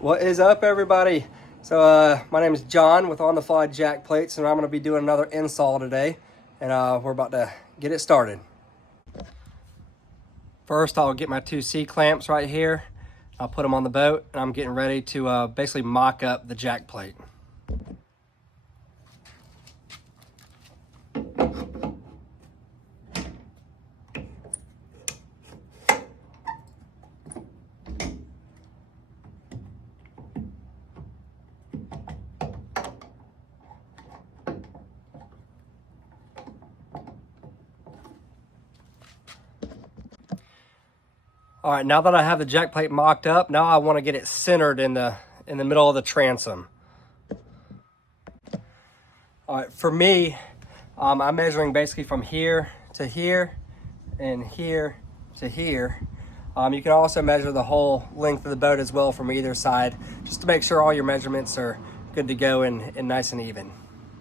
What is up, everybody? So my name is John with On the Fly Jack Plates, and I'm going to be doing another install today, and we're about to get it started. First, I'll get my two C-clamps right here. I'll put them on the boat, and I'm getting ready to basically mock up the jack plate. All right, now that I have the jack plate mocked up, now I want to get it centered in the middle of the transom. All right, for me, I'm measuring basically from here to here and here to here. You can also measure the whole length of the boat as well from either side, just to make sure all your measurements are good to go and nice and even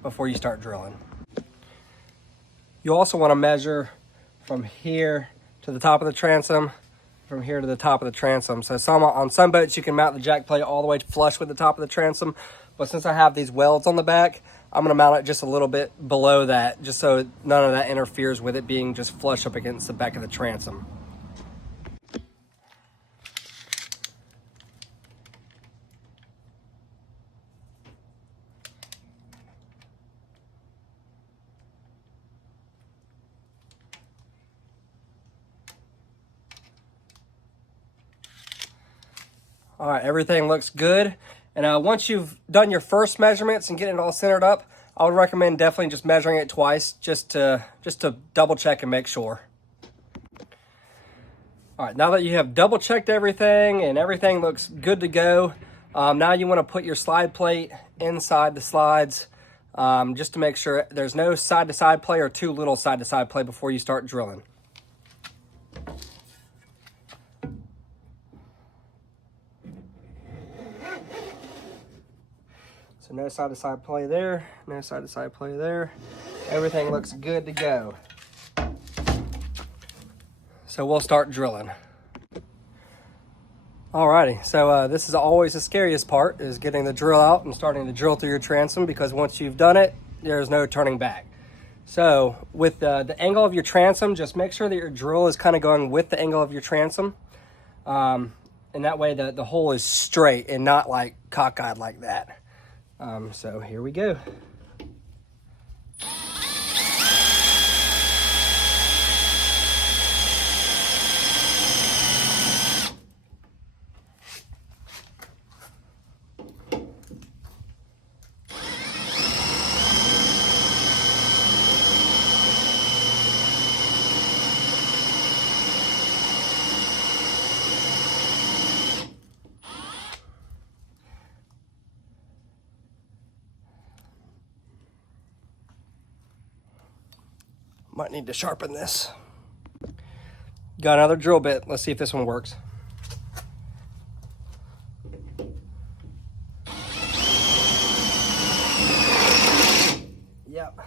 before you start drilling. You also want to measure from here to the top of the transom, from here to the top of the transom. So on some boats you can mount the jack plate all the way flush with the top of the transom, but since I have these welds on the back, I'm going to mount it just a little bit below that, just so none of that interferes with it being just flush up against the back of the transom. All right, everything looks good. And once you've done your first measurements and getting it all centered up, I would recommend definitely just measuring it twice just to double check and make sure. All right, now that you have double checked everything and everything looks good to go, now you want to put your slide plate inside the slides just to make sure there's no side-to-side play or too little side-to-side play before you start drilling. So no side-to-side play there, no side-to-side play there. Everything looks good to go. So we'll start drilling. Alrighty, so this is always the scariest part, is getting the drill out and starting to drill through your transom, because once you've done it, there's no turning back. So with the angle of your transom, just make sure that your drill is kind of going with the angle of your transom. And that way the hole is straight and not like cockeyed like that. So here we go. Might need to sharpen this. Got another drill bit. Let's see if this one works. Yep.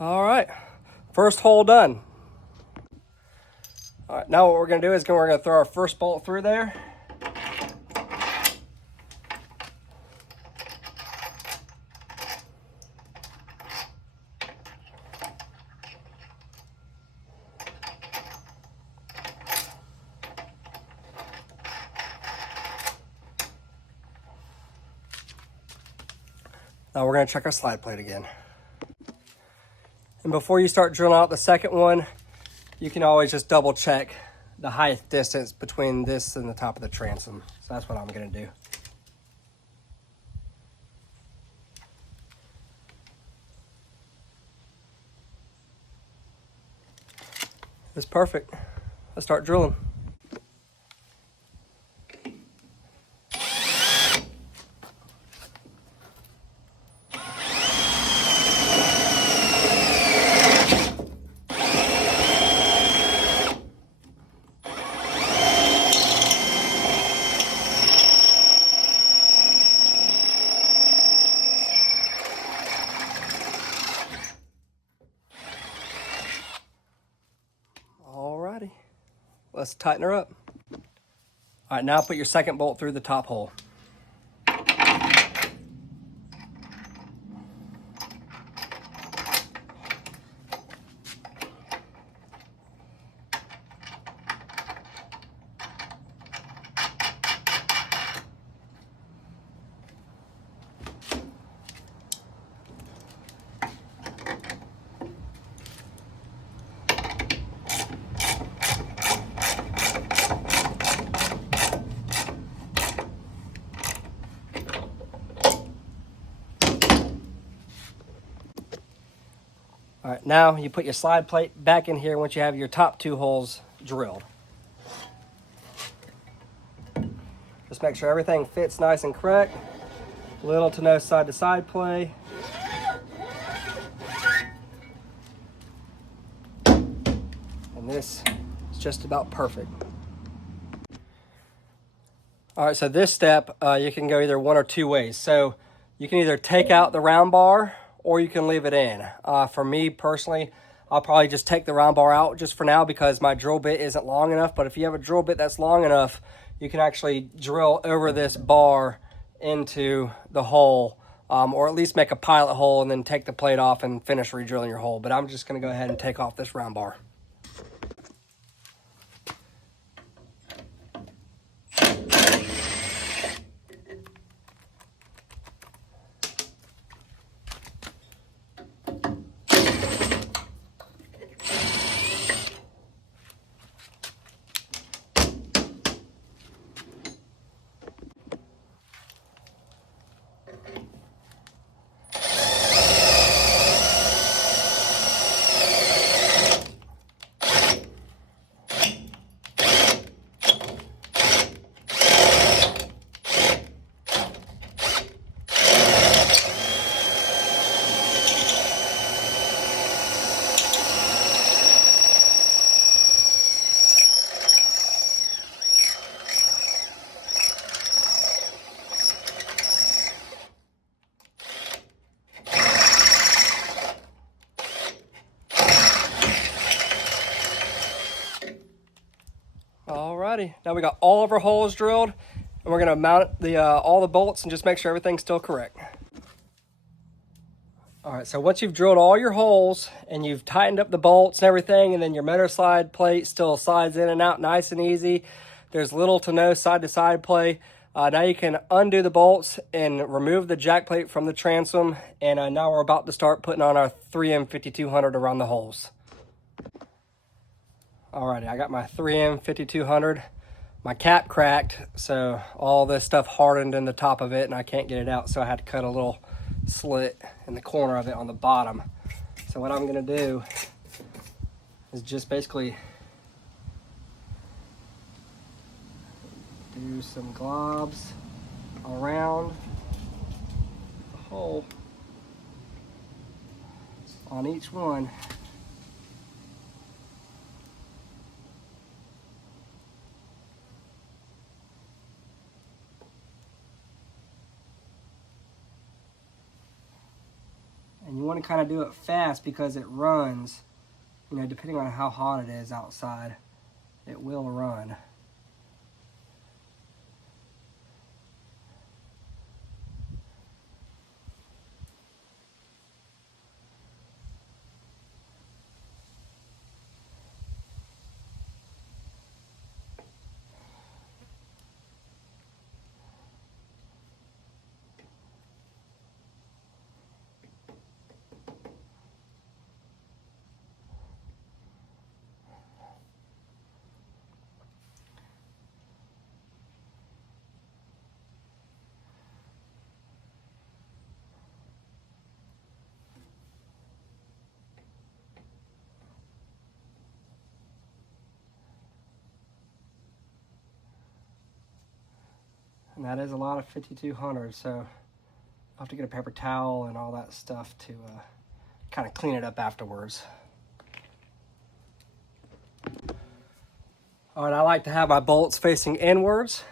All right, first hole done. All right, now what we're gonna do is we're gonna throw our first bolt through there. Now we're gonna check our slide plate again. And before you start drilling out the second one, you can always just double check the height distance between this and the top of the transom. So that's what I'm gonna do. It's perfect. Let's start drilling. nice, tighten her up. All right, now put your second bolt through the top hole. All right, now you put your slide plate back in here once you have your top 2 holes drilled. Just make sure everything fits nice and correct. Little to no side to side play. And this is just about perfect. All right, so this step, you can go either one or 2 ways. So you can either take out the round bar or you can leave it in. For me personally, I'll probably just take the round bar out just for now because my drill bit isn't long enough. But if you have a drill bit that's long enough, you can actually drill over this bar into the hole, or at least make a pilot hole and then take the plate off and finish re-drilling your hole. But I'm just gonna go ahead and take off this round bar. Alrighty, now we got all of our holes drilled, and we're gonna mount the all the bolts and just make sure everything's still correct. All right, so once you've drilled all your holes and you've tightened up the bolts and everything, and then your motor slide plate still slides in and out nice and easy, there's little to no side-to-side play. Now you can undo the bolts and remove the jack plate from the transom, and now we're about to start putting on our 3M 5200 around the holes. Alrighty, I got my 3M 5200. My cap cracked, so all this stuff hardened in the top of it and I can't get it out, so I had to cut a little slit in the corner of it on the bottom. So what I'm gonna do is just basically do some globs around the hole on each one. And you want to kind of do it fast because it runs, you know, depending on how hot it is outside, it will run. And that is a lot of 5200, so I'll have to get a paper towel and all that stuff to kind of clean it up afterwards. All right, I like to have my bolts facing inwards,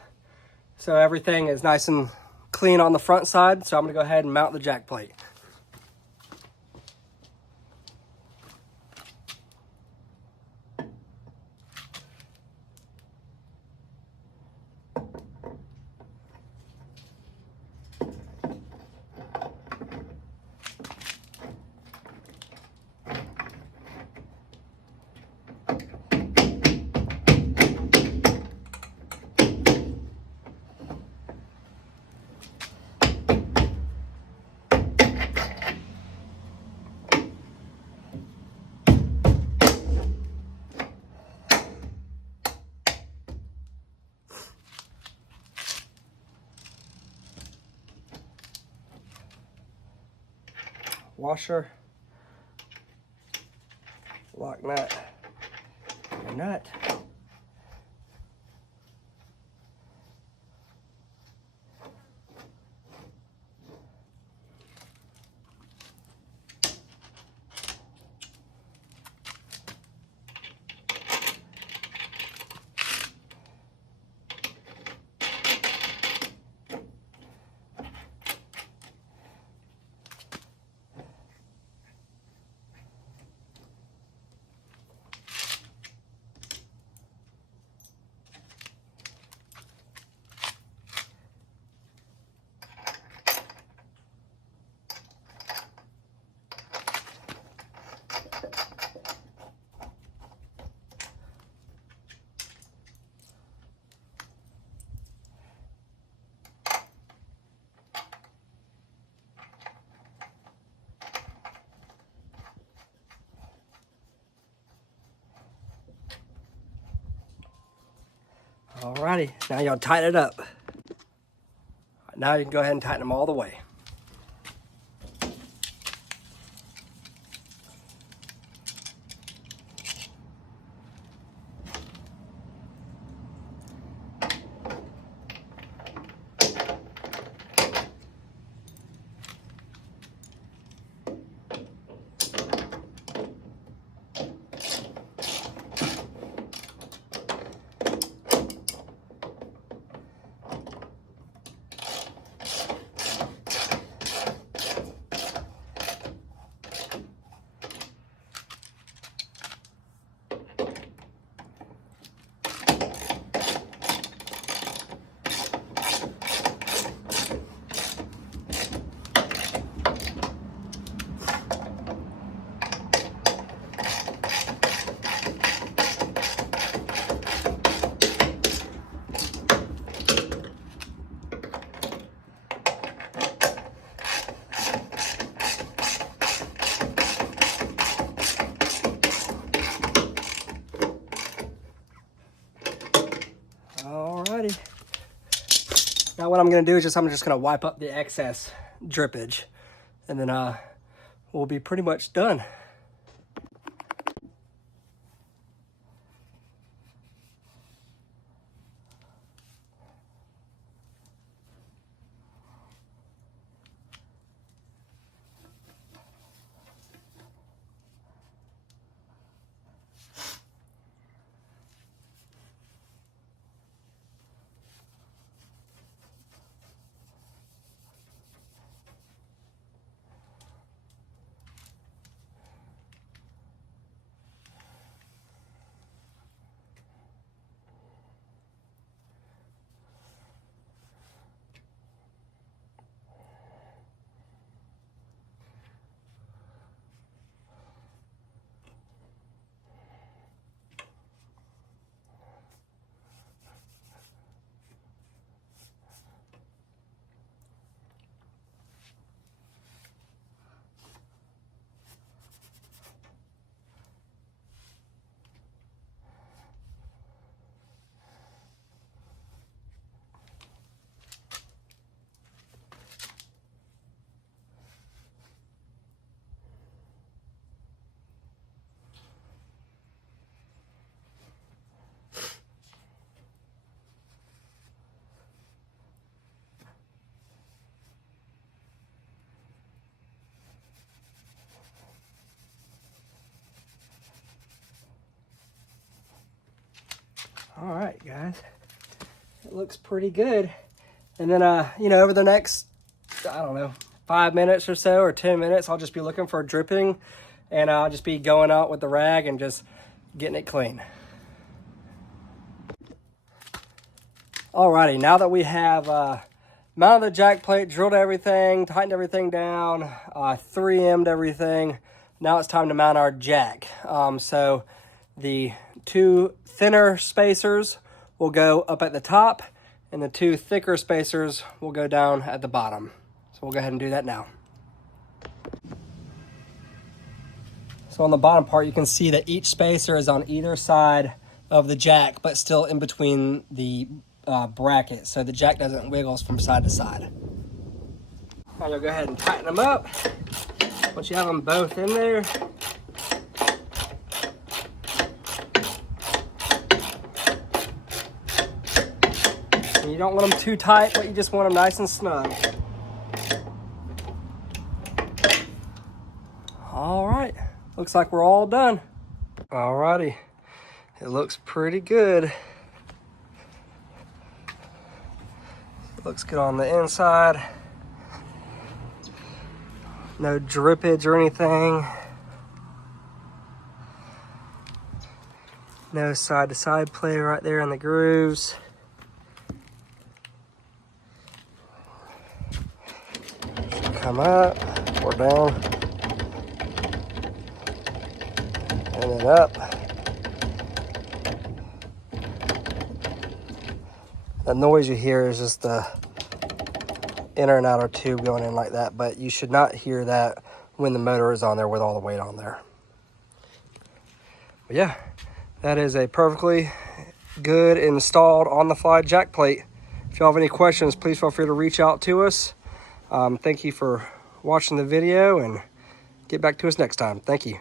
so everything is nice and clean on the front side. So I'm gonna go ahead and mount the jack plate. Washer, lock nut, and nut. Alrighty, now y'all tighten it up. Now you can go ahead and tighten them all the way. Alrighty. Now what I'm gonna do is I'm just gonna wipe up the excess drippage, and then we'll be pretty much done. All right, guys, it looks pretty good. And then, you know, over the next, I don't know, 5 minutes or so, or 10 minutes, I'll just be looking for dripping, and I'll just be going out with the rag and just getting it clean. Alrighty, now that we have mounted the jack plate, drilled everything, tightened everything down, 3M'd everything, now it's time to mount our jack. So the 2 thinner spacers will go up at the top, and the 2 thicker spacers will go down at the bottom. So we'll go ahead and do that now. So on the bottom part, you can see that each spacer is on either side of the jack, but still in between the bracket, so the jack doesn't wiggle from side to side. Now you'll go ahead and tighten them up. Once you have them both in there, and you don't want them too tight, but you just want them nice and snug. All right, looks like we're all done. Alrighty, it looks pretty good. Looks good on the inside. No drippage or anything. No side-to-side play right there in the grooves. Come up or down. And then up. The noise you hear is just the inner and outer tube going in like that, but you should not hear that when the motor is on there with all the weight on there. But yeah, that is a perfectly good installed on-the-fly jack plate. If you have any questions, please feel free to reach out to us. Thank you for watching the video, and get back to us next time. Thank you.